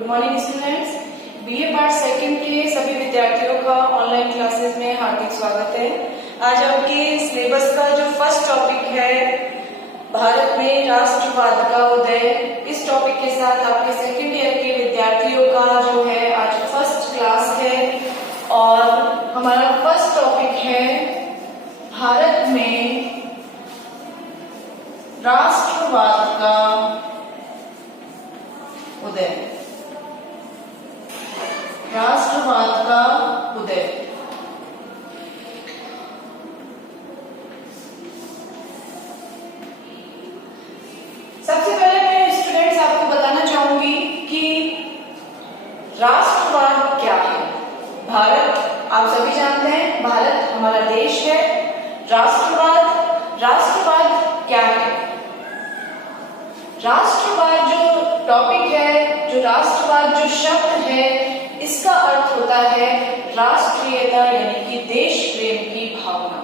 Good morning students. BA part second के सभी विद्यार्थियों का ऑनलाइन क्लासेस में हार्दिक स्वागत है। आज आपके सिलेबस का जो फर्स्ट टॉपिक है भारत में राष्ट्रवाद का उदय, इस टॉपिक के साथ आपके सेकंड ईयर के विद्यार्थियों का जो है आज फर्स्ट क्लास है और हमारा फर्स्ट टॉपिक है भारत में राष्ट्रवाद का उदय। राष्ट्रवाद का उदय। सबसे पहले मैं स्टूडेंट्स आपको बताना चाहूंगी कि राष्ट्रवाद क्या है। भारत, आप सभी जानते हैं, भारत हमारा देश है। राष्ट्रवाद क्या है? राष्ट्रवाद जो टॉपिक है, जो राष्ट्रवाद जो शब्द है, इसका अर्थ होता है राष्ट्रीयता यानी कि देश प्रेम की भावना।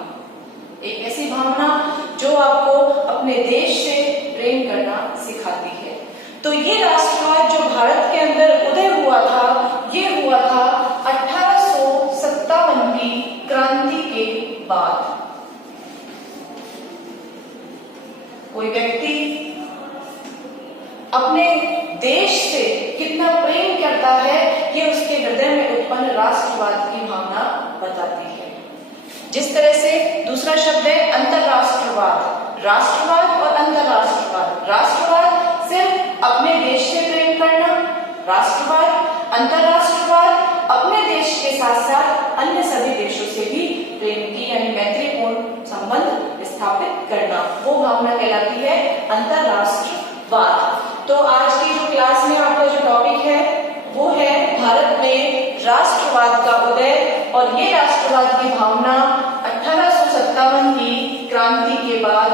एक ऐसी भावना जो आपको अपने देश से प्रेम करना सिखाती है। तो ये राष्ट्रवाद जो भारत के अंदर उदय हुआ था, ये हुआ था 1857 की क्रांति के बाद। कोई व्यक्ति अपने देश से कितना प्रेम करता है, ये उसके हृदय में उत्पन्न राष्ट्रवाद की भावना बताती है। जिस तरह से दूसरा शब्द है अंतरराष्ट्रवाद। राष्ट्रवाद और अंतरराष्ट्रवाद। राष्ट्रवाद सिर्फ अपने देश से प्रेम करना, राष्ट्रवाद अंतरराष्ट्रवाद अपने देश के साथ साथ अन्य सभी देशों से भी प्रेम की यानी मैत्रीपूर्ण संबंध स्थापित करना, वो भावना कहलाती है अंतरराष्ट्रवाद। तो आज की जो क्लास में आपका जो टॉपिक है वो है भारत में राष्ट्रवाद का उदय, और ये राष्ट्रवाद की भावना 1857 की क्रांति के बाद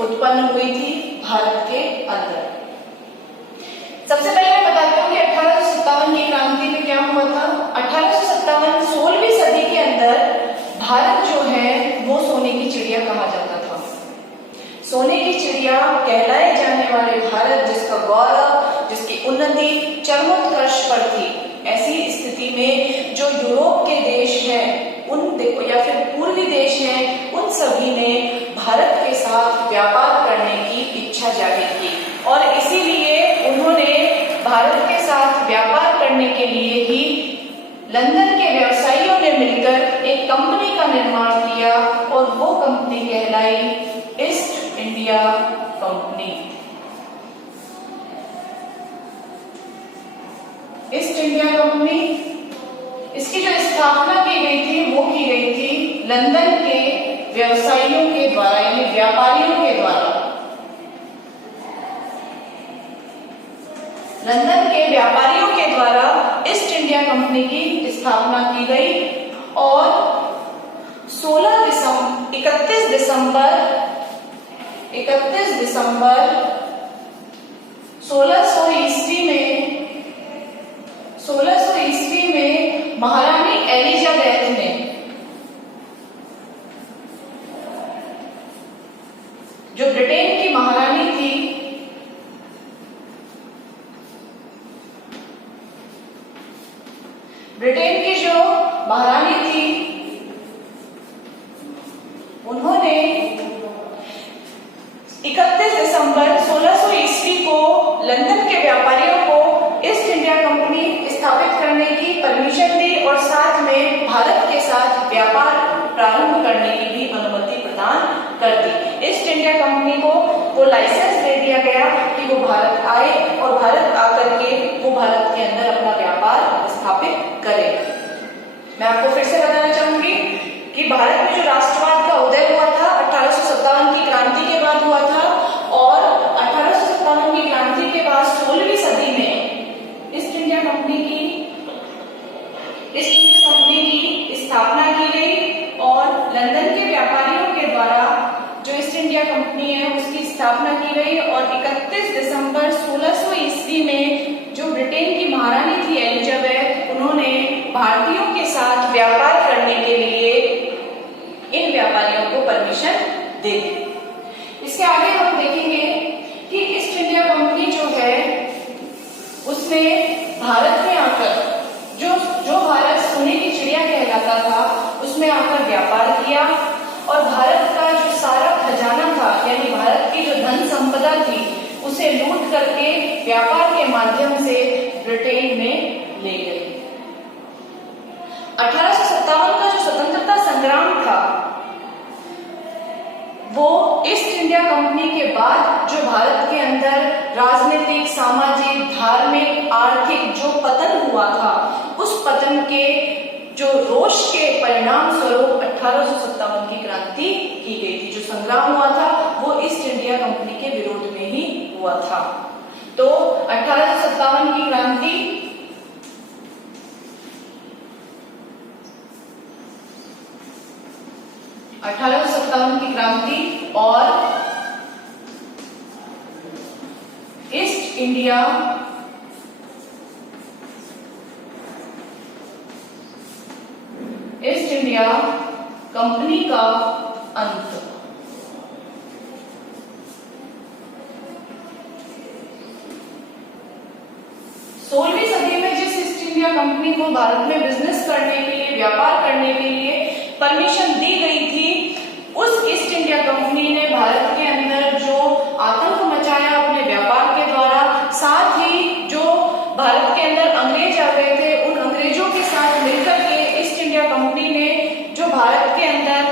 उत्पन्न हुई थी भारत के अंदर। सबसे पहले मैं बताती हूँ कि 1857 की क्रांति में क्या हुआ था। 1857 16वीं सदी के अंदर भारत जो है वो सोने की चिड़िया कहा जाता था। सोने की चिड़िया कहलाए जाने वाले भारत, जिसका गौरव, जिसकी उन्नति चरमोत्कर्ष पर थी, ऐसी स्थिति में जो यूरोप के देश हैं उन या फिर पूर्वी देश हैं, उन सभी ने भारत के साथ व्यापार करने की इच्छा जाहिर की और इसीलिए उन्होंने भारत के साथ व्यापार करने के लिए ही लंदन के व्यवसायियों ने मिलकर एक कंपनी का निर्माण किया और वो कंपनी कहलाई east India company. East India company, इसकी जो स्थापना की गई थी वो की गई थी लंदन के व्यवसायियों के द्वारा यानी व्यापारियों के द्वारा। लंदन के व्यापारियों के द्वारा ईस्ट इंडिया कंपनी की स्थापना की गई और 31 दिसंबर 1600 ईस्वी में महारानी एलिजाबेथ ने जो ब्रिटेन की महारानी थी, ब्रिटेन की जो महारानी थी, उन्होंने 31 दिसंबर 1600 ईस्वी को लंदन के व्यापारियों को ईस्ट इंडिया कंपनी स्थापित करने की परमिशन दी और साथ में भारत के साथ व्यापार प्रारंभ करने की भी अनुमति प्रदान कर दी। ईस्ट इंडिया कंपनी को वो लाइसेंस दे दिया गया कि वो भारत आए और भारत आकर के वो भारत के अंदर अपना व्यापार स्थापित करे। मैं आपको फिर से बताना चाहूंगी कि भारत में जो राष्ट्रवाद का उदय हुआ था 1857 की क्रांति के बाद हुआ था और 1857 की क्रांति के बाद 16वीं सदी में ईस्ट इंडिया कंपनी की स्थापना की गई और लंदन के व्यापारियों के द्वारा जो ईस्ट इंडिया कंपनी है उसकी स्थापना की गई और 31 दिसंबर 1600 ईस्वी में जो ब्रिटेन की महारानी थी एलिजाबेथ, उन्होंने भारतीयों के साथ व्यापार करने के लिए इन व्यापारियों को परमिशन दे दी। इसके आगे हम देखेंगे कि ईस्ट इंडिया कंपनी जो है उसने भारत में आकर जो जो भारत सोने की चिड़िया कहलाता था उसमें आकर व्यापार किया और भारत का जो सारा खजाना था यानी भारत की जो धन संपदा थी उसे लूट करके व्यापार के माध्यम से ब्रिटेन में ले गए। 1857 का जो स्वतंत्रता संग्राम था वो ईस्ट इंडिया कंपनी के बाद जो भारत के अंदर राजनीतिक, सामाजिक, धार्मिक, आर्थिक जो पतन हुआ था उस पतन के जो रोष के परिणाम स्वरूप 1857 की क्रांति की गई थी। जो संग्राम हुआ था वो ईस्ट इंडिया कंपनी के विरोध में ही हुआ था। तो 1857 की क्रांति और ईस्ट इंडिया कंपनी का अंत। 16वीं सदी में जिस ईस्ट इंडिया कंपनी को भारत में बिजनेस करने के लिए, व्यापार करने के लिए परमिशन दी गई थी, उस ईस्ट इंडिया कंपनी ने भारत के अंदर जो आतंक मचाया अपने व्यापार के द्वारा, साथ ही जो भारत के अंदर अंग्रेज आ गए थे उन अंग्रेजों के साथ मिलकर के ईस्ट इंडिया कंपनी ने जो भारत के अंदर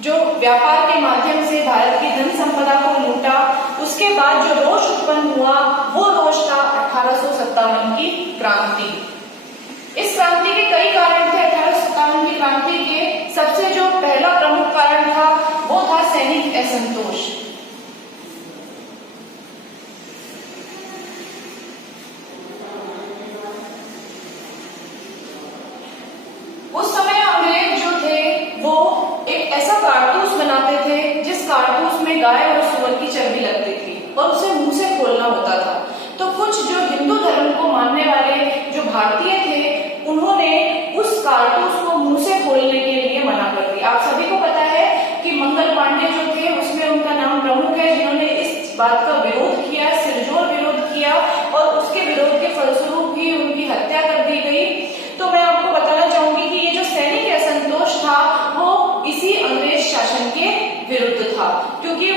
जो व्यापार के माध्यम से भारत की धन संपदा को लूटा, उसके बाद जो रोष उत्पन्न हुआ वो रोष था 1857 की क्रांति। इस क्रांति के कई कारण थे। 1857 की क्रांति के सबसे जो पहला प्रमुख कारण था वो था सैनिक असंतोष। उस समय अंग्रेज जो थे वो एक ऐसा कारतूस बनाते थे जिस कारतूस में गाय और सूअर की चर्बी लगती थी और उसे मुंह से खोलना होता था। तो कुछ जो हिंदू धर्म को मानने वाले जो भारतीय थे उन्होंने उस कारतूस को मुंह से खोलने के लिए मना कर दिया। आप सभी को पता है कि मंगल पांडे जो थे उसमें उनका नाम प्रमुख है जिन्होंने इस बात का विरोध किया, सिरजोर विरोध किया और उसके विरोध के फलस्वरूप ही उनकी हत्या कर दी गई। तो मैं आपको बताना चाहूंगी कि ये जो सैनिक असंतोष था वो इसी अंग्रेज शासन के विरुद्ध था, क्योंकि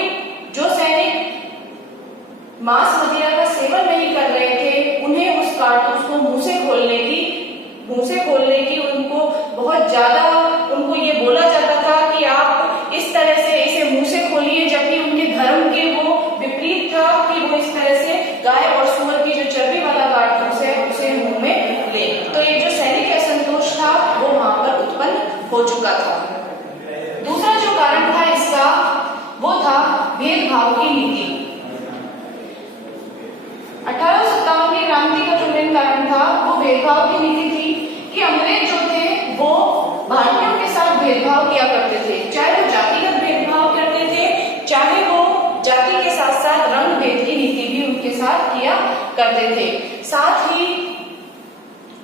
जो सैनिक मांस मदिरा का सेवन नहीं कर रहे थे उन्हें उस कारतूस को मुंह से खोलने की उनको बहुत ज्यादा उनको ये बोला जाता था कि आप इस तरह से इसे मुंह से खोलिए, जबकि उनके धर्म के वो विपरीत था कि वो इस तरह से गाय और सूअर की जो चर्बी वाला कारतूस है उसे मुंह में ले। तो ये जो सैनिक असंतोष था वो वहां पर उत्पन्न हो चुका था। दूसरा जो कारण था इसका वो था भेदभाव की नीति। 1857 की क्रांति का जो मेन कारण था वो भेदभाव की नीति थी कि अंग्रेज जो थे वो भारतीयों के साथ भेदभाव किया करते थे, चाहे वो जातिगत भेदभाव करते थे, चाहे वो जाति के साथ साथ रंग भेद की नीति भी उनके साथ किया करते थे। साथ ही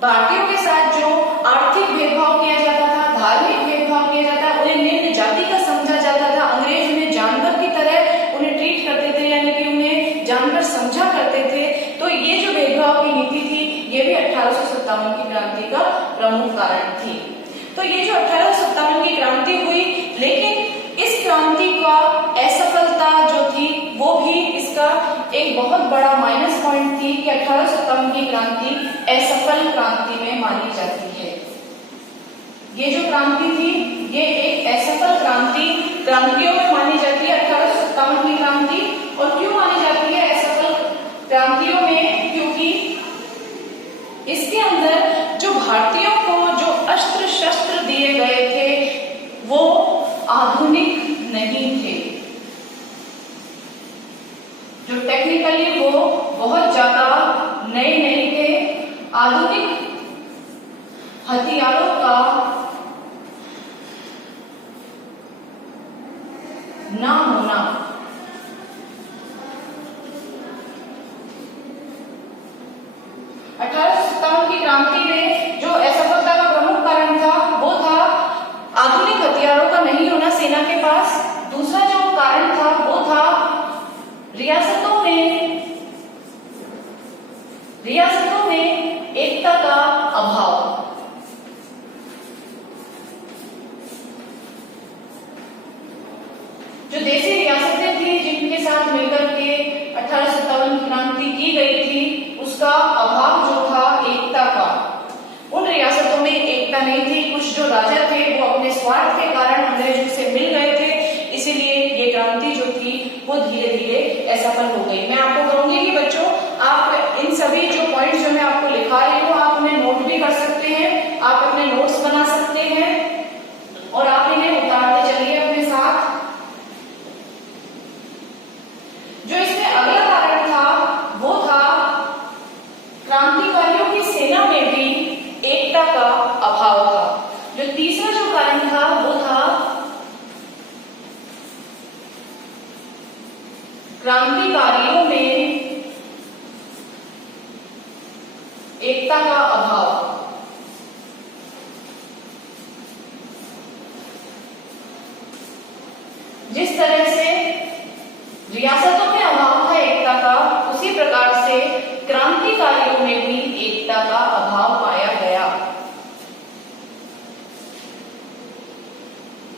भारतीयों के साथ जो आर्थिक भेदभाव किया जाता था, धार्मिक भेदभाव किया जाता, उन्हें निम्न जाति का समझा जाता था। अंग्रेज उन्हें जानवर की तरह उन्हें ट्रीट करते थे, यानी कि उन्हें जानवर समझा करते थे। तो ये जो भेदभाव की नीति थी ये भी 1857 की क्रांति का प्रमुख कारण थी। तो ये जो 1857 की क्रांति हुई, लेकिन इस क्रांति का असफलता जो थी वो भी इसका एक बहुत बड़ा माइनस पॉइंट थी कि 1857 की क्रांति असफल क्रांति में मानी जाती है। ये जो क्रांति थी ये एक असफल क्रांतियों में मानी जाती है 1857 की क्रांति। और क्यों मानी जाती है असफल क्रांतियों में? क्योंकि इसके अंदर जो भारतीयों को जो अस्त्र शस्त्र दिए गए थे वो आधुनिक नहीं थे, जो टेक्निकली वो बहुत ज्यादा नए नहीं थे। आधुनिक हथियारों का ना होना, की क्रांति में जो असफलता का प्रमुख कारण था वो था आधुनिक हथियारों का नहीं होना सेना के पास। दूसरा जो कारण था वो था रियासतों में रियासतों में एकता का अभाव। जो देसी रियासतें थी जिनके साथ मिलकर के 1857 की क्रांति की गई थी, उसका अभाव जो था एकता का, उन रियासतों में एकता नहीं थी। कुछ जो राजा थे वो अपने स्वार्थ के कारण अंग्रेजों से मिल गए थे, इसीलिए ये क्रांति जो थी वो धीरे धीरे असफल हो गई। मैं आपको कहूंगी कि बच्चों, आप इन सभी जो पॉइंट्स जो मैं आपको लिखा रही हूँ, आप उन्हें नोट भी कर सकते हैं, आप अपने नोट्स बना सकते हैं और आप इन्हें उतारते चलिए अपने साथ। जो इसमें अगला कारण था वो था क्रांतिकारियों की सेना में भी एकता का अभाव था। जो तीसरा जो कारण था वो था क्रांतिकारियों में एकता का अभाव। जिस तरह से रियासतों में अभाव था एकता का, उसी प्रकार से क्रांतिकारियों में भी एकता का अभाव पाया गया।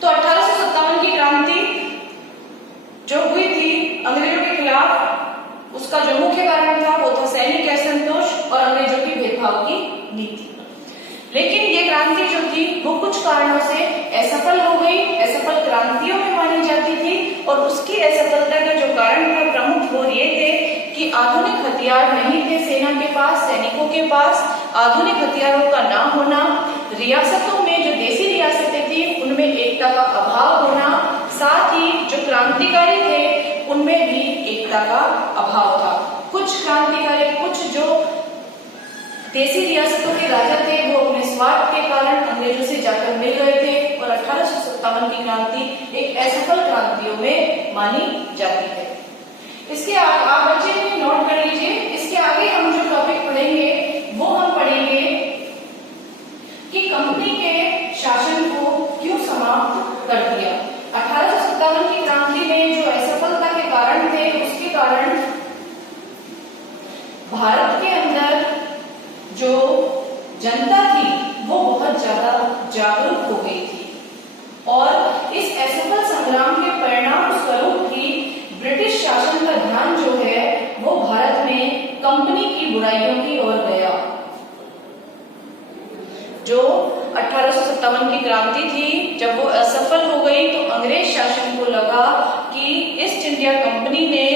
तो 1857 की क्रांति जो हुई थी अंग्रेजों के खिलाफ, उसका जो मुख्य कारण था वो था सैनिक असंतोष और अंग्रेजों की भेदभाव की नीति। लेकिन ये क्रांति जो थी वो कुछ कारणों से असफल हो गई, असफल क्रांतियों में मानी जाती थी। और उसकी असफलता का जो कारण था प्रमुख वो ये थे कि आधुनिक हथियार नहीं थे सेना के पास, सैनिकों के पास आधुनिक हथियारों का ना होना, रियासतों में जो देसी रियासतें थी उनमें एकता का अभाव होना, साथ ही जो क्रांतिकारी थे उनमें भी एकता का अभाव था। कुछ क्रांतिकारी, कुछ जो देसी रियासतों के राजा थे वो अपने स्वार्थ के कारण अंग्रेजों से जाकर मिल गए थे और 1857 की क्रांति एक असफल क्रांतियों में मानी जाती है। इसके आप बच्चे भी नोट कर लीजिए। इसके आगे हम जो टॉपिक पढ़ेंगे वो हम पढ़ेंगे कि कंपनी के शासन को क्यों समाप्त कर दिया। 1857 की क्रांति में जो असफलता के कारण थे, उसके कारण भारत के अंदर जो जनता थी वो बहुत ज्यादा जागरूक हो गई थी और इस असफल संग्राम के परिणाम स्वरूप ही ब्रिटिश शासन का ध्यान जो है वो भारत में कंपनी की बुराइयों की ओर गया। जो 1857 की क्रांति थी, जब वो असफल हो गई तो अंग्रेज शासन को लगा कि ईस्ट इंडिया कंपनी ने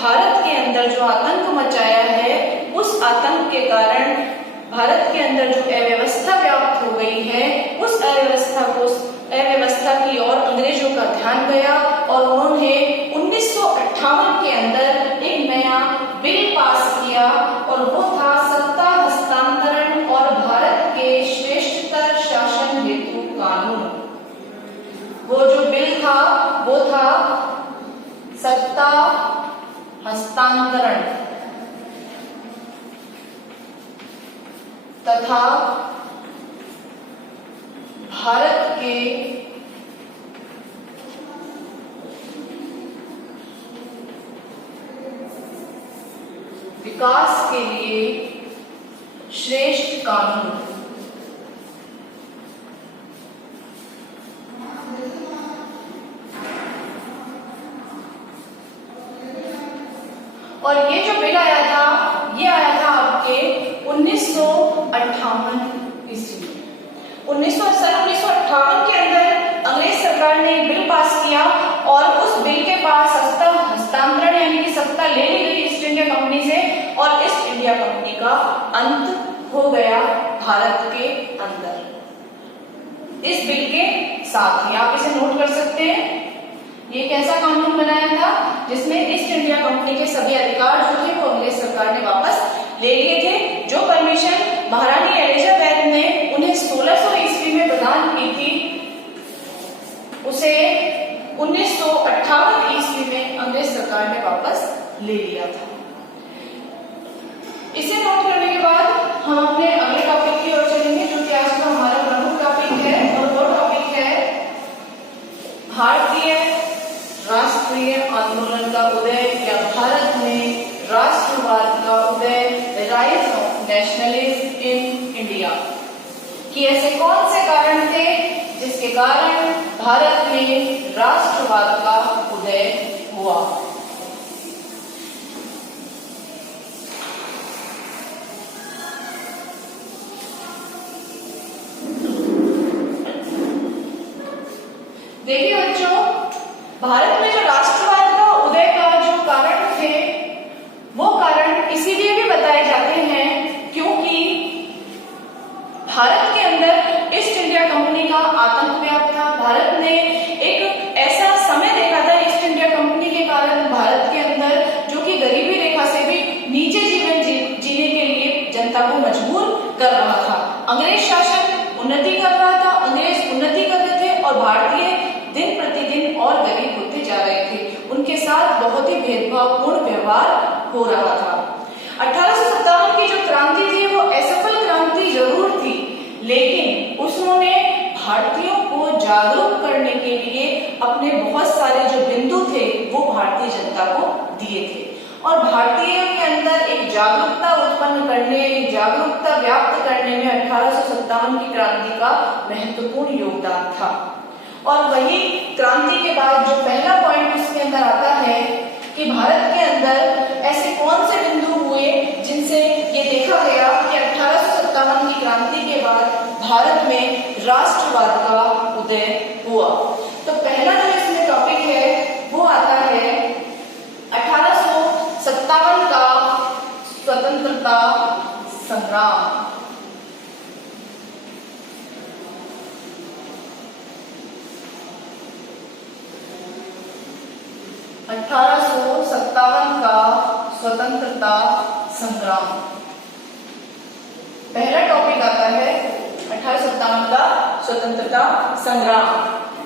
भारत के अंदर जो आतंक मचाया है, उस आतंक के कारण भारत के अंदर जो अव्यवस्था व्याप्त हो गई है, उस अव्यवस्था की ओर अंग्रेजों का ध्यान गया और उन्होंने 1958 के अंदर एक नया बिल पास किया और वो था सत्ता हस्तांतरण और भारत के श्रेष्ठतर शासन हेतु कानून। वो जो बिल था वो था सत्ता हस्तांतरण तथा भारत के विकास के लिए श्रेष्ठ कानून। और ये जो बिल आया था, ये आया था आपके 1958 ईस्वी। 1958 के अंदर अंग्रेज सरकार ने एक बिल पास किया और उस बिल के पास सत्ता हस्तांतरण यानी कि सत्ता ले ली गई ईस्ट इंडिया कंपनी से और ईस्ट इंडिया कंपनी का अंत हो गया भारत के अंदर। इस बिल के साथ ही आप इसे नोट कर सकते हैं। ये एक ऐसा कानून बनाया था जिसमें ईस्ट इंडिया कंपनी के सभी अधिकार जो थे वो अंग्रेज सरकार ने वापस ले लिए थे। जो परमिशन महारानी एलिजाबेथ ने उन्हें 1600 ईस्वी में प्रदान की थी, उसे 1958 ईस्वी में अंग्रेज सरकार ने वापस ले लिया था। इसे नोट करने के बाद हम अपने अगले टॉपिक की ओर चलेंगे, जो कि आज का हमारा प्रमुख टॉपिक है और वो टॉपिक है भारतीय राष्ट्रीय आंदोलन का उदय या भारत में राष्ट्रवाद का उदय, the rise nationalism in India, कि ऐसे कौन से कारण थे जिसके कारण भारत में राष्ट्रवाद का उदय हुआ। देखिए बच्चों, भारत में जो राष्ट्रवाद का उदय का जो कारण थे वो कारण इसीलिए भी बताए जाते हैं क्योंकि भारत के अंदर ईस्ट इंडिया कंपनी का आतंक व्याप्त था। भारत ने एक ऐसा समय देखा था ईस्ट इंडिया कंपनी के कारण भारत के अंदर, जो कि गरीबी रेखा से भी नीचे जीवन जीने के लिए जनता को मजबूर कर रहा था। अंग्रेज शासन उन्नति कर रहा था, अंग्रेज उन्नति कर रहे थे और भारतीय दिन प्रतिदिन और गरीब होते जा रहे थे। उनके साथ बहुत ही भेदभावपूर्ण व्यवहार हो रहा था। 1857 की जो क्रांति थी वो असफल क्रांति जरूर थी, लेकिन उसने भारतीयों को जागरूक करने के लिए अपने बहुत सारे जो बिंदु थे वो भारतीय जनता को दिए थे और भारतीयों के अंदर एक जागरूकता उत्पन्न करने, जागरूकता व्याप्त करने में 1857 की क्रांति का महत्वपूर्ण योगदान था। और वही क्रांति के बाद जो पहला पॉइंट उसके अंदर आता है कि भारत के अंदर ऐसे कौन से बिंदु हुए जिनसे ये देखा गया कि 1857 की क्रांति के बाद भारत में राष्ट्रवाद का उदय हुआ। तो पहला जो इसमें टॉपिक है वो आता है 1857 का स्वतंत्रता संग्राम। का स्वतंत्रता संग्राम पहला टॉपिक आता है 1857 का स्वतंत्रता संग्राम,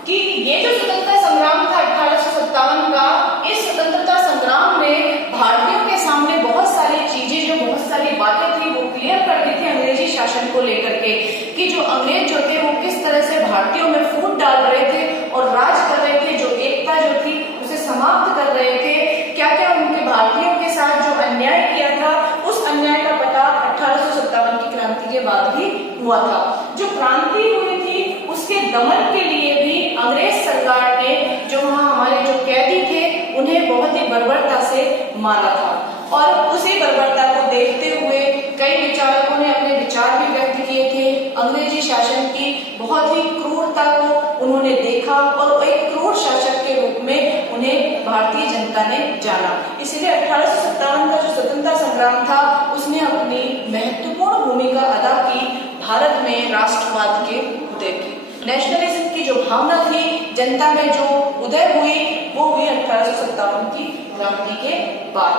कि ये जो स्वतंत्रता संग्राम था 1857 का, इस स्वतंत्रता संग्राम में भारतीयों के सामने बहुत सारी चीजें, जो बहुत सारी बातें थी वो क्लियर कर दी थी अंग्रेजी शासन को लेकर के, कि जो अंग्रेज जो थे वो किस तरह से भारतीयों में फूट डाल रहे थे और राज कर रहे थे, जो एकता जो थी उसे समाप्त कर रहे थे। क्या क्या उनके भारतीयों के साथ जो अन्याय किया था उस अन्याय का पता 1857 की क्रांति के बाद ही हुआ था। जो क्रांति हुई थी उसके दमन के लिए भी अंग्रेज सरकार ने जो वहां हमारे जो कैदी थे उन्हें बहुत ही बर्बरता से मारा था और उसी बर्बरता को देखते हुए कई विचारकों ने अपने विचार भी व्यक्त किए थे। अंग्रेजी शासन की बहुत ही क्रूरता को उन्होंने देखा और एक क्रूर शासक के रूप में उन्हें भारतीय जनता ने जाना। इसलिए 1857 का जो स्वतंत्रता संग्राम था उसने अपनी महत्वपूर्ण भूमिका अदा की भारत में राष्ट्रवाद के उदय की। नेशनलिज्म की जो भावना थी जनता में जो उदय हुई वो हुई 1857 की क्रांति के बाद।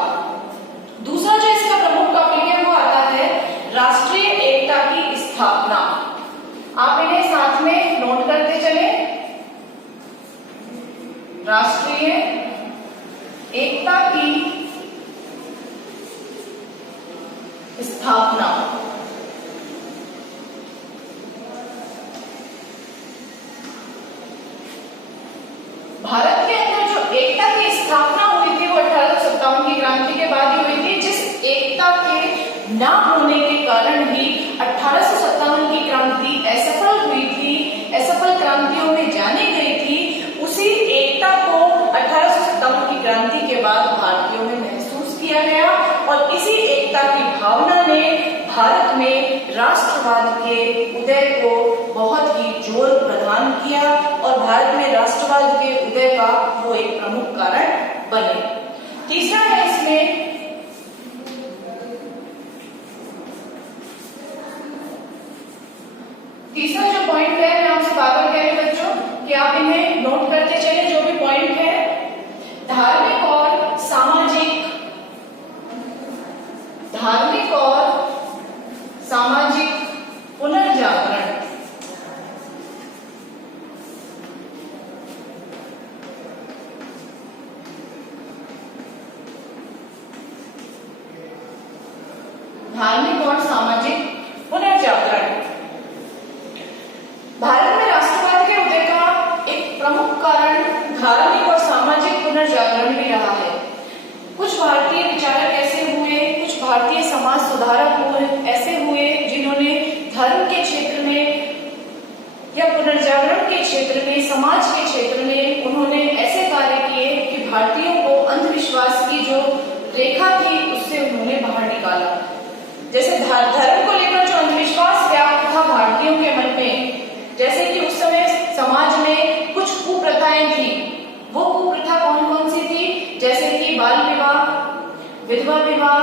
दूसरा जो इसका प्रमुख टॉपिक है वो आता है राष्ट्रीय एकता की स्थापना। आप इन्हें साथ में नोट करते चले। राष्ट्रीय एकता की स्थापना। भारत के अंदर जो एकता की स्थापना हुई थी वो 1857 की क्रांति के बाद ही हुई थी, जिस एकता के न होने के कारण ही 1857 की क्रांति असफल हुई थी, असफल क्रांतियों में जानी गई थी। उसी एकता को 1857 की क्रांति के बाद भारतीयों में महसूस किया गया और इसी एकता की भावना ने भारत में राष्ट्रवाद के उदय को बहुत ही जोर प्रदान किया और भारत में राष्ट्रवाद के उदय का वो एक प्रमुख कारण बने। तीसरा है इसमें तीसरा जो पॉइंट है, मैं आपसे बार बार कह रही हूं बच्चों कि आप इन्हें नोट करते चले जो भी पॉइंट है। धार्मिक और सामाजिक पुनर्जागरण। धार्मिक और सामाजिक पुनर्जागरण भारत में राष्ट्रवाद के उदय का एक प्रमुख कारण धार्मिक और क्षेत्र में, समाज के क्षेत्र में उन्होंने ऐसे कार्य किए कि भारतीयों को अंधविश्वास की जो रेखा थी उससे उन्होंने बाहर निकाला। जैसे धर्म को लेकर जो अंधविश्वास व्याप्त था भारतीयों के मन में, जैसे कि उस समय समाज में कुछ कुप्रथाएं थी। वो कुप्रथा कौन कौन सी थी? जैसे कि बाल विवाह, विधवा विवाह,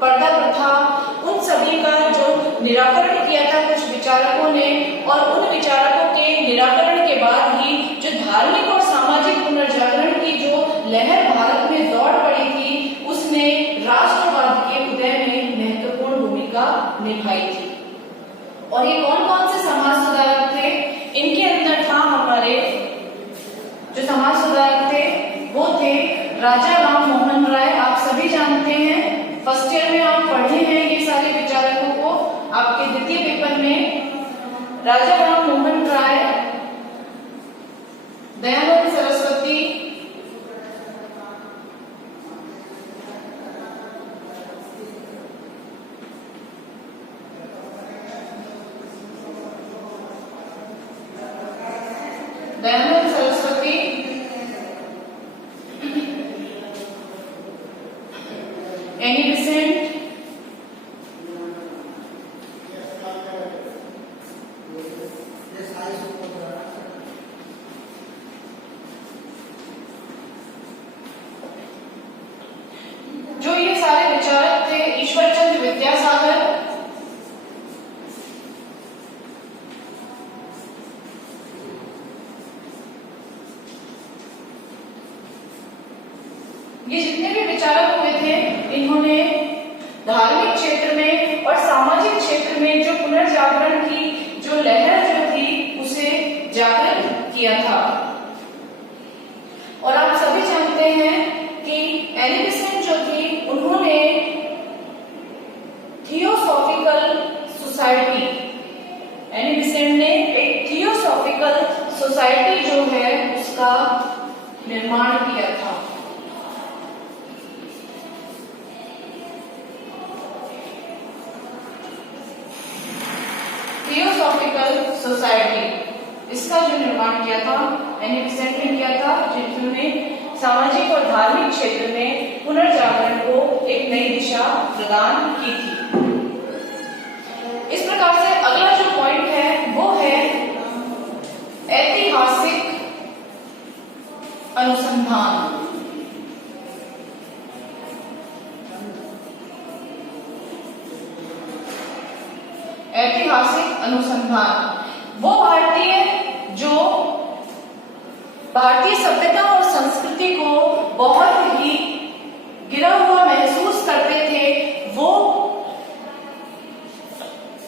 पर्दा प्रथा, उन सभी का जो निराकरण किया था कुछ विचारकों ने, और उन विचारकों के निराकरण के बाद ही जो धार्मिक और सामाजिक पुनर्जागरण की जो लहर भारत में दौड़ पड़ी थी, उसने राष्ट्रवाद के उदय में महत्वपूर्ण भूमिका निभाई थी। और ये कौन कौन से समाज सुधारक थे? इनके अंदर था हमारे जो समाज सुधारक थे वो थे राजा राम मोहन राय। आप सभी जानते हैं, फर्स्ट ईयर में आप पढ़े हैं ये सारे विचारकों को। आपके द्वितीय पेपर में राजा राम मोहन राय, दयानंद सरस्वती, दयानंद सरस्वती, एनी बेसेंट, जो ये सारे विचारक थे, ईश्वरचंद्र विद्यासागर, ये जितने भी विचारक हुए थे इन्होंने धार्मिक क्षेत्र में और सामाजिक क्षेत्र में जो पुनर्जागरण की जो लहर जो थी उसे जागृत किया था। और आप सभी जानते हैं कि एनी बेसेंट जो थी उन्होंने थियोसॉफिकल सोसाइटी, एनी बेसेंट ने एक थियोसॉफिकल सोसाइटी जो है उसका निर्माण किया था। थियोसॉफिकल सोसाइटी, इसका जो निर्माण किया था एनी बेसेंट ने किया था, जिन्होंने सामाजिक और धार्मिक क्षेत्र में पुनर्जागरण को एक नई दिशा प्रदान की थी। इस प्रकार से अगला जो पॉइंट है वो है ऐतिहासिक अनुसंधान। ऐतिहासिक अनुसंधान वो भारतीय सभ्यता और संस्कृति को बहुत ही गिरा हुआ महसूस करते थे, वो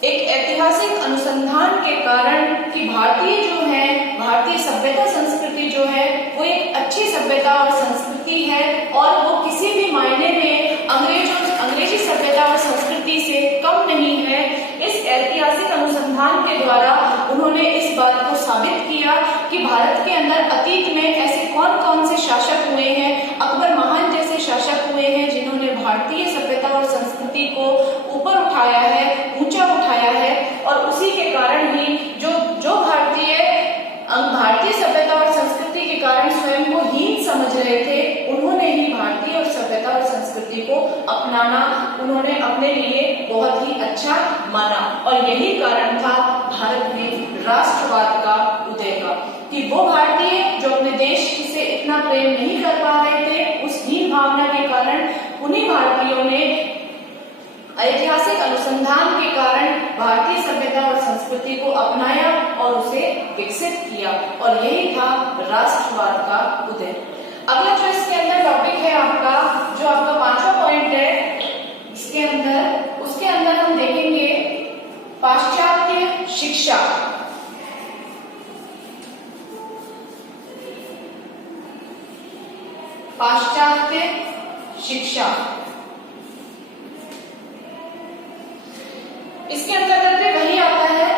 एक ऐतिहासिक अनुसंधान के कारण कि भारतीय जो है, भारतीय सभ्यता संस्कृति जो है वो एक अच्छी सभ्यता और संस्कृति है और वो किसी भी मायने में अंग्रेजी सभ्यता और संस्कृति से कम नहीं है। इस ऐतिहासिक अनुसंधान के द्वारा उन्होंने इस बात को साबित किया कि भारत के अंदर अतीत में ऐसे कौन कौन से शासक हुए हैं, अकबर महान जैसे शासक हुए हैं जिन्होंने भारतीय सभ्यता और संस्कृति को ऊपर उठाया है, ऊंचा उठाया है, और उसी के कारण ही जो भारतीय सभ्यता और संस्कृति के कारण स्वयं को हीन समझ रहे थे, उन्होंने ही भारतीय और सभ्यता और संस्कृति को अपनाना उन्होंने अपने लिए बहुत ही अच्छा माना। और यही कारण था भारत में राष्ट्रवाद का उदय का, कि वो भारतीय जो अपने देश से इतना प्रेम नहीं कर पा रहे थे, उस हीन भावना के कारण उन्हीं भारतीयों ने ऐतिहासिक अनुसंधान के कारण भारतीय सभ्यता और संस्कृति को अपनाया और उसे विकसित किया, और यही था राष्ट्रवाद का उदय। अगला जो इसके अंदर टॉपिक है आपका, जो आपका 5वां पॉइंट है उसके अंदर हम देखेंगे पाश्चात्य शिक्षा। पाश्चात्य शिक्षा, इसके अंतर्गत भी वही आता है।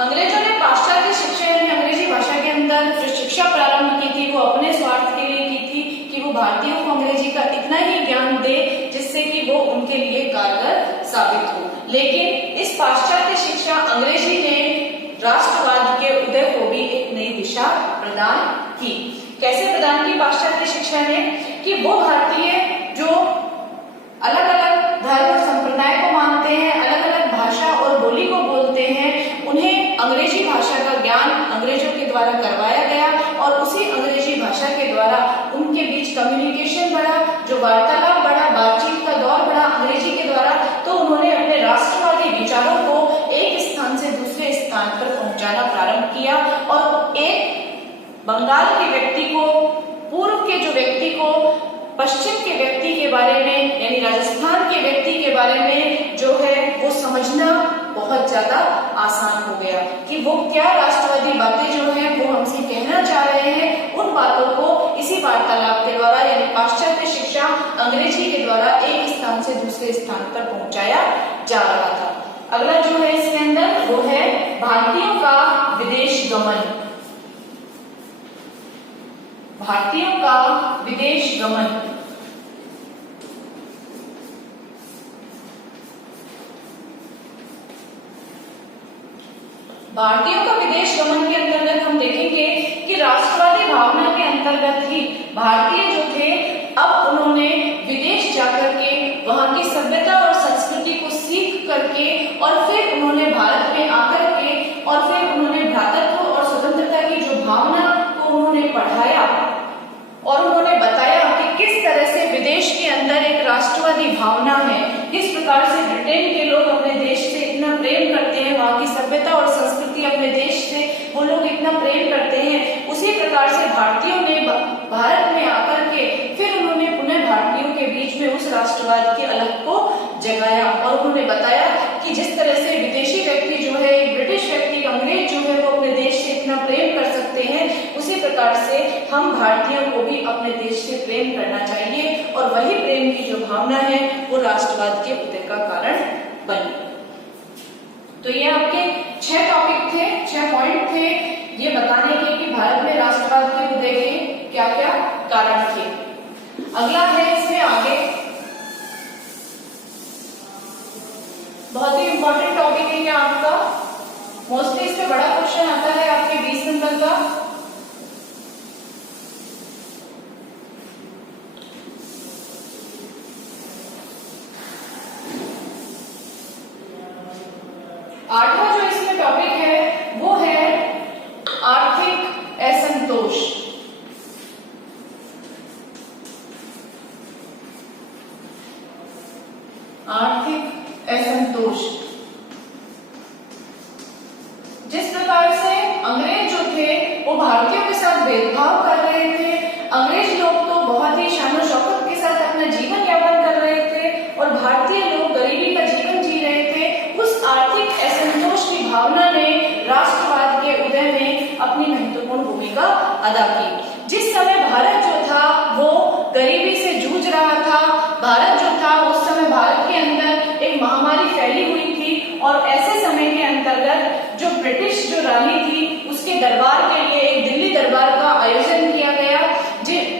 अंग्रेजों ने पाश्चात्य शिक्षा यानी अंग्रेजी भाषा के अंदर जो शिक्षा प्रारंभ की थी वो अपने स्वार्थ के लिए की थी कि वो भारतीयों को अंग्रेजी का इतना ही ज्ञान दे जिससे कि वो उनके लिए कारगर साबित हो। लेकिन इस पाश्चात्य शिक्षा अंग्रेजी ने राष्ट्रवाद के उदय को भी एक नई दिशा प्रदान की। कैसे प्रदान की पाश्चात्य शिक्षा ने? कि वो भारतीय जो अलग अलग धर्म और संप्रदाय को मानते हैं, अलग अलग भाषा और बोली को बोलते हैं, उन्हें अंग्रेजी भाषा का ज्ञान अंग्रेजों के द्वारा करवाया गया और उसी अंग्रेजी भाषा के द्वारा उनके बीच कम्युनिकेशन बढ़ा, जो वार्तालाप बढ़ा, बातचीत का दौर बढ़ा अंग्रेजी के द्वारा। तो उन्होंने अपने राष्ट्रवादी विचारों को एक स्थान से दूसरे स्थान पर पहुंचाना प्रारंभ किया और एक बंगाल के व्यक्ति को, पूर्व के जो व्यक्ति को पश्चिम के व्यक्ति के बारे में, यानी राजस्थान के व्यक्ति के बारे में जो है वो समझना बहुत ज्यादा आसान हो गया कि वो क्या राष्ट्रवादी बातें जो है वो हमसे कहना चाह रहे हैं। उन बातों को इसी वार्तालाप के द्वारा, यानी पाश्चात्य शिक्षा अंग्रेजी के द्वारा एक स्थान से दूसरे स्थान पर पहुंचाया जा रहा था। अगला जो है इसके अंदर वो है भारतीयों का विदेश गमन। भारतीयों का विदेश गमन। भारतीयों का विदेश गमन के अंतर्गत हम देखेंगे कि राष्ट्रवादी भावना के अंतर्गत ही भारतीय जो थे अब उन्होंने विदेश जाकर के वहां की सभ्यता और संस्कृति को सीख करके और फिर उन्होंने भारत में आकर के और फिर उन्होंने भ्रातृत्व और स्वतंत्रता की जो भावना को उन्होंने पढ़ाया और उन्होंने बताया कि किस तरह से विदेश के अंदर एक राष्ट्रवादी भावना है, किस प्रकार से ब्रिटेन के लोग अपने देश से इतना प्रेम करते हैं, वहां की सभ्यता और संस्कृति अपने देश से वो लोग इतना प्रेम करते हैं। उसी प्रकार से भारतीयों ने भारत में आकर के फिर उन्होंने पुनः भारतीयों के बीच में उस राष्ट्रवाद के अलग को जगाया और उन्होंने बताया कि जिस तरह से विदेशी व्यक्ति जो है, ब्रिटिश व्यक्ति, अंग्रेज जो है वो अपने देश से इतना प्रेम कर सकते हैं, उसी प्रकार से हम भारतीयों को भी अपने देश से प्रेम करना चाहिए और वही प्रेम की जो भावना है वो राष्ट्रवाद के उदय का कारण बनी। तो ये आपके 6 टॉपिक थे, 6 पॉइंट थे ये बताने के कि भारत में राष्ट्रवाद के उदय के क्या क्या कारण थे। अगला है इसमें आगे बहुत ही इंपॉर्टेंट टॉपिक है ये आपका, मोस्टली इसमें बड़ा क्वेश्चन आता है आपके 20 नंबर का। आठवां जो इसमें टॉपिक है वो है आर्थिक असंतोष। आर्थिक असंतोष। जिस प्रकार से अंग्रेज जो थे वो भारतीयों के साथ भेदभाव कर रहे थे, अंग्रेज लोग तो बहुत ही शानो शौकत के साथ अपना जीवन यापन कर रहे थे और भारतीय लोग गरीबी का जीवन जी रहे थे, उस आर्थिक असंतोष की भावना ने राष्ट्रवाद के उदय में अपनी महत्वपूर्ण भूमिका अदा की। जिस समय भारत जो था वो गरीबी से जूझ रहा था, भारत जो था उस समय भारत के अंदर एक महामारी फैली हुई थी और ऐसे समय के अंतर्गत जो ब्रिटिश जो रानी थी उसके दरबार के लिए एक दिल्ली दरबार का आयोजन किया गया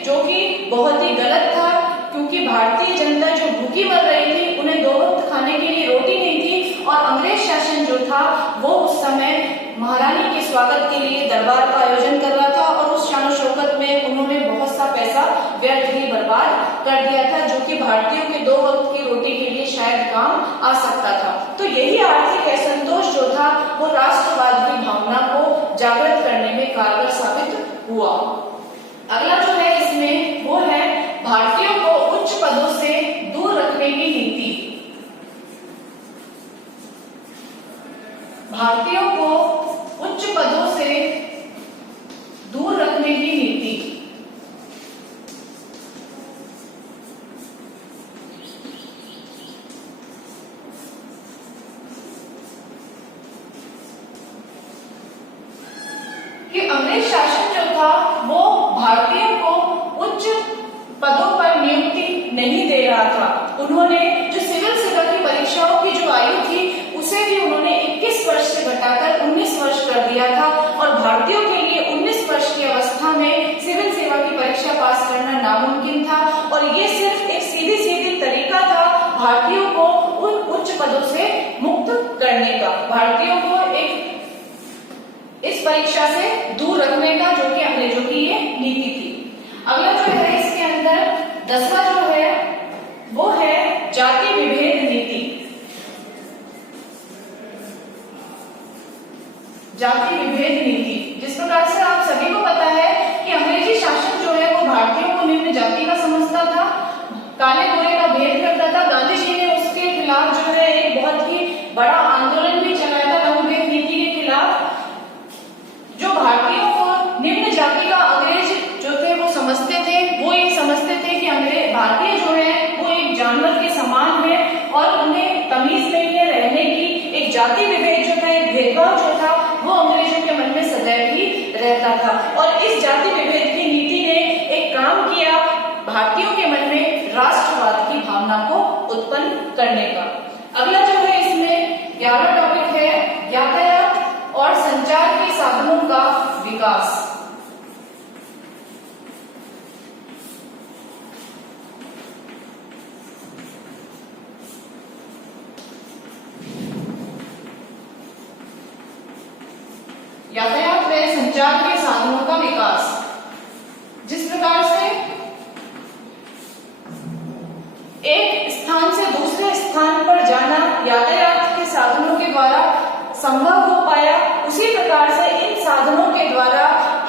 जो कि बहुत ही गलत था, क्योंकि भारतीय जनता जो भूखी मर रही थी, उन्हें 2 वक्त खाने के लिए रोटी नहीं थी और अंग्रेज शासन जो था वो उस समय महारानी के स्वागत के लिए दरबार का आयोजन कर रहा था और उस शान शौकत में उन्होंने बहुत सा पैसा व्यर्थ ही बर्बाद कर दिया था, जो कि भारतीयों के 2 वक्त की रोटी के लिए शायद काम आ सकता था। तो यही आर्थिक असंतोष जो था वो राष्ट्रवाद की भावना को जागृत करने में कारगर साबित हुआ। अगला जो है इसमें वो है भारतीयों को उच्च पदों से दूर रखने की नीति। भारतीयों को उच्च पदों से दूर रखने की नीति। कि अंग्रेज शासन जो था वो भारतीयों को उच्च पदों पर नियुक्ति नहीं दे रहा था। उन्होंने जो सिविल सेवा की परीक्षाओं की जो आयु थी उसे भी उन्होंने 21 वर्ष से घटाकर 19 वर्ष कर दिया था और भारतीयों के लिए 19 वर्ष की अवस्था में सिविल सेवा की परीक्षा पास करना नामुमकिन था और ये सिर्फ एक सीधी तरीका था भारतीयों को उन उच्च पदों से मुक्त करने का, भारतीयों को एक इस परीक्षा से दूर रखने का, जो कि अंग्रेजों की ये नीति थी। अगला जो है इसके अंदर 10वां जो है वो है जाति विभेद नीति। जाति विभेद नीति, जिस प्रकार से आप सभी को पता है कि अंग्रेजी शासन जो है वो भारतीयों को निम्न जाति का समझता था, काले गोरे का भेद करता था। गांधी जी ने उसके खिलाफ जो है एक बहुत ही बड़ा आंदोलन भी चलाया था लघु भेद नीति के खिलाफ। जो भारतीयों को निम्न जाति का अंग्रेज जो थे वो समझते थे, वो ये समझते थे कि अंग्रेज भारतीय जो है वो एक जानवर के समान है और उन्हें तमीज नहीं है रहने की। एक जाति विभेद जो था, एक भेदभाव जो था वो अंग्रेजों के मन में सदैव ही रहता था। और इस जाति विभेद की नीति ने एक काम किया, भारतीयों के मन में राष्ट्रवाद की भावना को उत्पन्न करने का। अगला जो है इसमें 11वां टॉपिक है यातायात और संचार के साधनों का विकास। यातायात व संचार के साधनों का विकास। जिस प्रकार से एक स्थान से दूसरे स्थान पर जाना यातायात के साधनों के द्वारा संभव हो पाया, उसी प्रकार से इन साधनों के द्वारा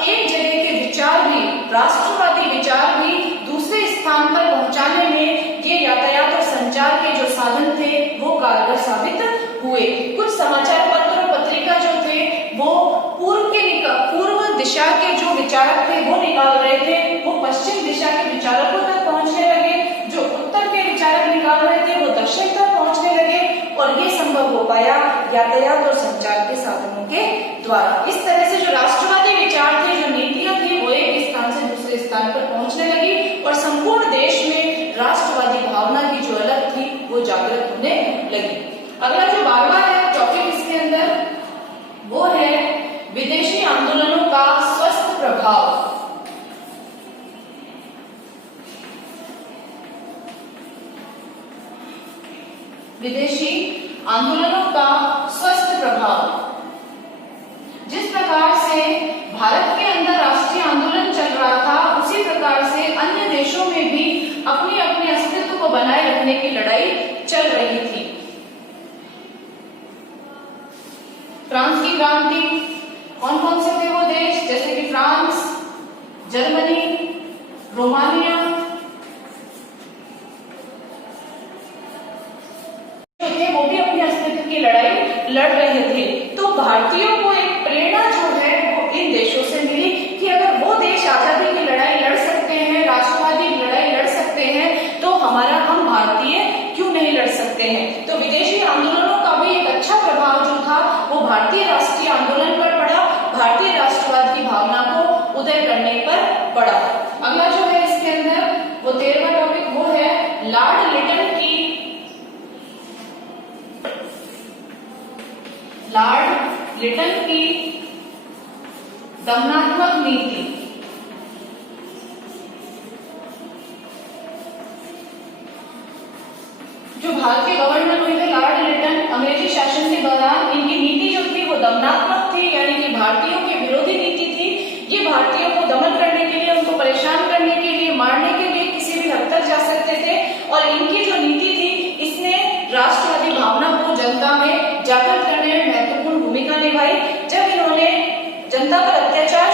एक जगह के विचार भी, राष्ट्रवादी विचार भी दूसरे स्थान पर पहुंचाने में ये यातायात और संचार के जो साधन थे वो कारगर साबित हुए। कुछ समाचार पत्र और पत्रिका जो थे वो पूर्व दिशा के जो विचारक थे वो निकाल रहे थे, वो पश्चिम दिशा के विचारकों तक पहुंचने लगे। जो उत्तर के विचारक निकाल रहे थे वो दक्षिण तक पहुंचने लगे, और ये संभव हो पाया यातायात और संचार के साधनों के द्वारा। इस तरह से जो राष्ट्रवादी विचार थे, जो नीतियां थी, वो एक स्थान से दूसरे स्थान पर पहुंचने लगी और संपूर्ण देश में राष्ट्रवादी भावना की जो अलग थी वो जागृत होने लगी। अगला जो 12वां है टॉपिक इसके अंदर वो है विदेशी आंदोलनों का स्वस्थ प्रभाव। विदेशी आंदोलनों का स्वस्थ प्रभाव। जिस प्रकार से भारत के अंदर राष्ट्रीय आंदोलन चल रहा था, उसी प्रकार से अन्य देशों में भी अपने अपने अस्तित्व को बनाए रखने की लड़ाई चल रही थी। फ्रांस की क्रांति, कौन कौन से थे वो देश, जैसे कि फ्रांस, जर्मनी, रोमानिया, वो भी अपने अस्तित्व की लड़ाई लड़ रहे थे। तो भारतीयों को एक प्रेरणा जो है वो इन देशों से मिली कि अगर वो देश आजादी की लड़ाई लड़ सकते हैं, राष्ट्रवादी लड़ाई लड़ सकते हैं, तो हम भारतीय क्यों नहीं लड़ सकते हैं। तो विदेशी आंदोलनों का भी एक अच्छा प्रभाव जो था वो भारतीय राष्ट्रीय आंदोलन पर पड़ा, भारतीय राष्ट्रवाद की भावना को उदय करने पर पड़ा। अगला जो है इसके अंदर वो 13वां टॉपिक वो है लॉर्ड लिटन की दमनात्मक नीति। जो भारतीय गवर्नर हुए थे लॉर्ड लिटन, अंग्रेजी शासन के दौरान इनकी नीति जो थी वो दमनात्मक थी, यानी कि भारतीयों के विरोधी नीति थी। ये भारतीयों को दमन करने के लिए, उनको परेशान करने के लिए, मारने के लिए किसी भी हद तक जा सकते थे। और इनकी जो नीति थी इसने राष्ट्रवादी भावना को जनता में जागृत करने में महत्वपूर्ण भूमिका निभाई। जब इन्होंने जनता पर अत्याचार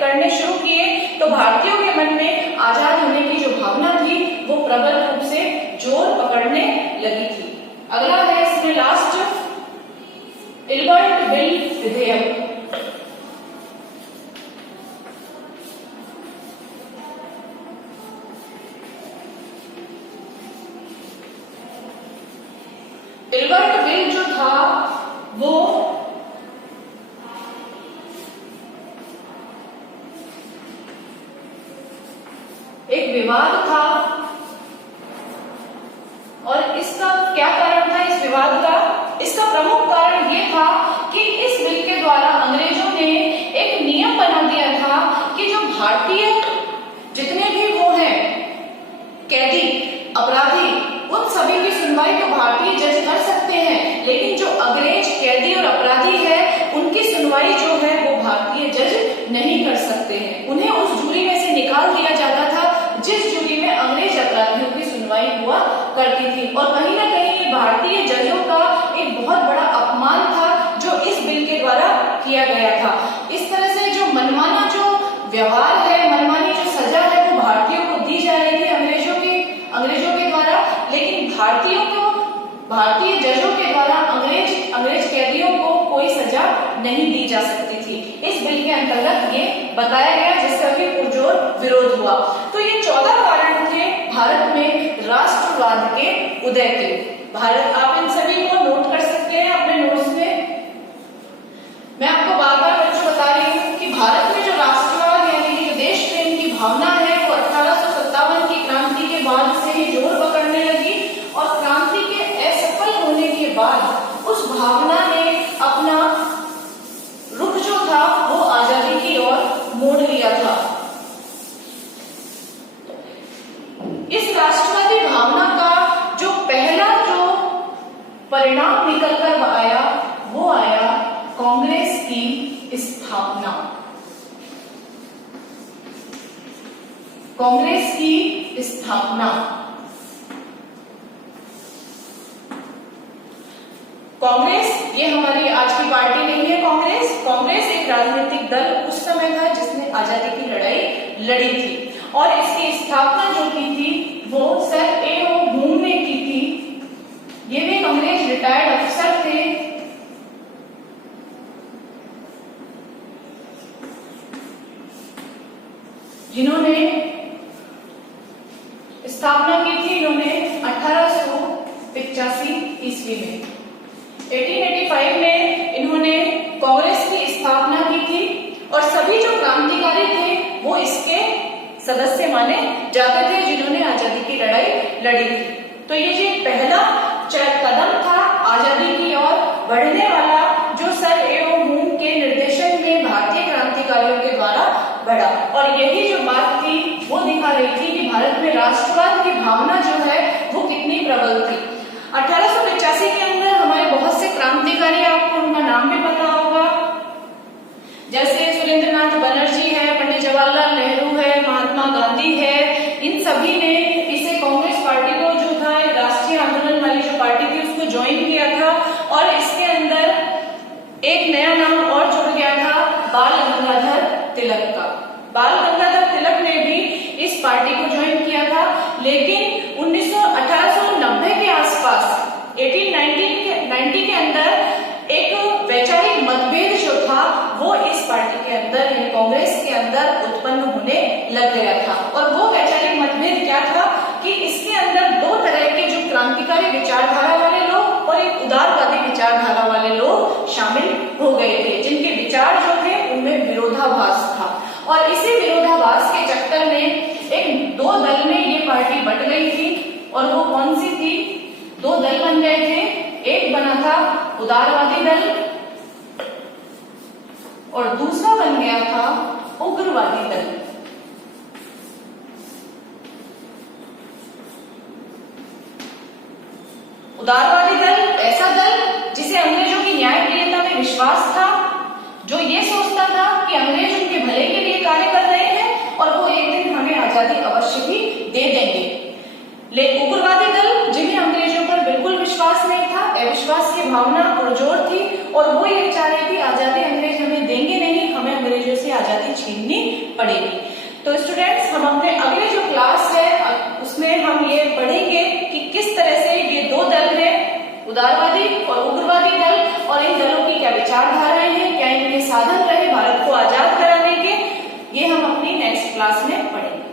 करने शुरू किए तो भारतीयों के मन में आजाद होने की जो भावना थी वो प्रबल रूप से जोर पकड़ने लगी थी। अगला है इसमें लास्ट इल्बर्ट बिल विधेयक। इल्बर्ट बिल जो था वो एक विवाद था, और इसका क्या कारण था इस विवाद का? इसका प्रमुख कारण ये था कि इस बिल के द्वारा अंग्रेजों ने एक नियम बना दिया था कि जो भारतीय जितने भी वो हैं कैदी, अपराधी, उन सभी की सुनवाई तो भारतीय जज कर सकते हैं, लेकिन जो अंग्रेज कैदी और अपराधी है उनकी सुनवाई जो है नहीं कर सकते हैं। उन्हें उस जूरी में से निकाल दिया जाता था जिस जूरी में अंग्रेज अपराधियों की सुनवाई हुआ करती थी। और कहीं ना कहीं ये भारतीय जजों का एक बहुत बड़ा अपमान था जो इस बिल के द्वारा किया गया था। इस तरह से जो मनमाना जो व्यवहार है, मनमानी जो सजा है वो भारतीयों को दी जा रही थी अंग्रेजों के द्वारा, लेकिन भारतीय जजों के द्वारा अंग्रेज कैदियों को कोई सजा नहीं दी जा सकती थी। इस बिल के अंतर्गत ये बताया गया जिसका भी पुरजोर विरोध हुआ। तो ये 14 कारण थे भारत में राष्ट्रवाद के उदय के। भारत, आप इन सभी को नोट कर सकते हैं अपने नोट्स में। मैं आपको बार बार बच्चों बता रही हूँ कि भारत में जो राष्ट्रवाद यानी कि देश प्रेम की भावना है वो 1857 की क्रांति के बाद से ही जोर पकड़ने लगी और क्रांति के असफल होने के बाद उस भावना ने अपना रुख जो था वो आजादी की ओर मोड़ लिया था। इस राष्ट्रवादी भावना का जो पहला जो परिणाम निकलकर आया वो आया कांग्रेस की स्थापना। कांग्रेस की स्थापना। कांग्रेस ये हमारी आज की पार्टी नहीं है। कांग्रेस एक राजनीतिक दल उस समय था जिसने आजादी की लड़ाई लड़ी थी और इसकी स्थापना जो की थी वो सर ए.ओ. मून ने की थी। ये भी अंग्रेज रिटायर्ड अफसर थे। जिन्होंने स्थापना की थी इन्होंने 1885 ईस्वी में। 1885 में इन्होंने कांग्रेस की स्थापना की थी और सभी जो क्रांतिकारी थे वो इसके सदस्य माने जाते थे जिन्होंने आजादी की लड़ाई लड़ी थी। तो ये जो पहला कदम था आजादी की ओर बढ़ने वाला जो सर ए.ओ. मून के निर्देशन में भारतीय क्रांतिकारियों के द्वारा बढ़ा। और यही जो बात थी वो दिखा रही थी कि भारत में राष्ट्रवाद की भावना जो है वो कितनी प्रबल थी। 1885 के अंदर हमारे बहुत से क्रांतिकारी, आपको उनका नाम भी पता होगा, जैसे सुरेंद्रनाथ बनर्जी है, पंडित जवाहरलाल नेहरू है, महात्मा गांधी है। इन सभी ने इसे कांग्रेस पार्टी को जो था राष्ट्रीय आंदोलन वाली जो पार्टी थी उसको ज्वाइन किया था और इसके अंदर एक नया नाम और जुड़ गया था बाल गंगाधर तिलक का। बाल गंगाधर तिलक ने भी इस पार्टी को ज्वाइन किया था, लेकिन 1890 के आसपास 1890 के अंदर एक वैचारिक मतभेद जो था वो इस पार्टी के अंदर यानी कांग्रेस के अंदर उत्पन्न होने लग गया था। और वो वैचारिक मतभेद क्या था कि इसके अंदर दो तरह के जो क्रांतिकारी विचारधारा वाले लोग और एक उदारवादी विचारधारा वाले लोग शामिल हो गए थे, जिनके विचार जो थे उनमें विरोधाभास था। और इसी विरोधाभास के चक्कर में एक दो दल में ये पार्टी बट गई थी। और वो कौन सी थी? दो दल बन गए थे। एक बना था उदारवादी दल और दूसरा बन गया था उग्रवादी दल। उदारवादी दल ऐसा दल जिसे अंग्रेजों की न्यायप्रियता में विश्वास था, जो ये सोचता था कि अंग्रेज उनके भले के लिए कार्य कर रहे हैं और वो एक दिन हमें आजादी अवश्य ही दे देंगे। लेकिन उग्रवादी दल जिन्हें अंग्रेजों पर बिल्कुल विश्वास नहीं था, अविश्वास की भावना पुरजोर थी और वो ये चाह रहे थे आजादी अंग्रेज हमें देंगे नहीं, हमें अंग्रेजों से आजादी छीननी पड़ेगी। तो स्टूडेंट्स, हम अपने अगले जो क्लास है उसमें हम ये पढ़ेंगे कि किस तरह से ये दो दल है, उदारवादी और उग्रवादी दल, और इन दलों की क्या विचारधाराएं हैं, क्या इनके साधन रहे भारत को आजाद कराने के, ये हम अपनी नेक्स्ट क्लास में पढ़ेंगे।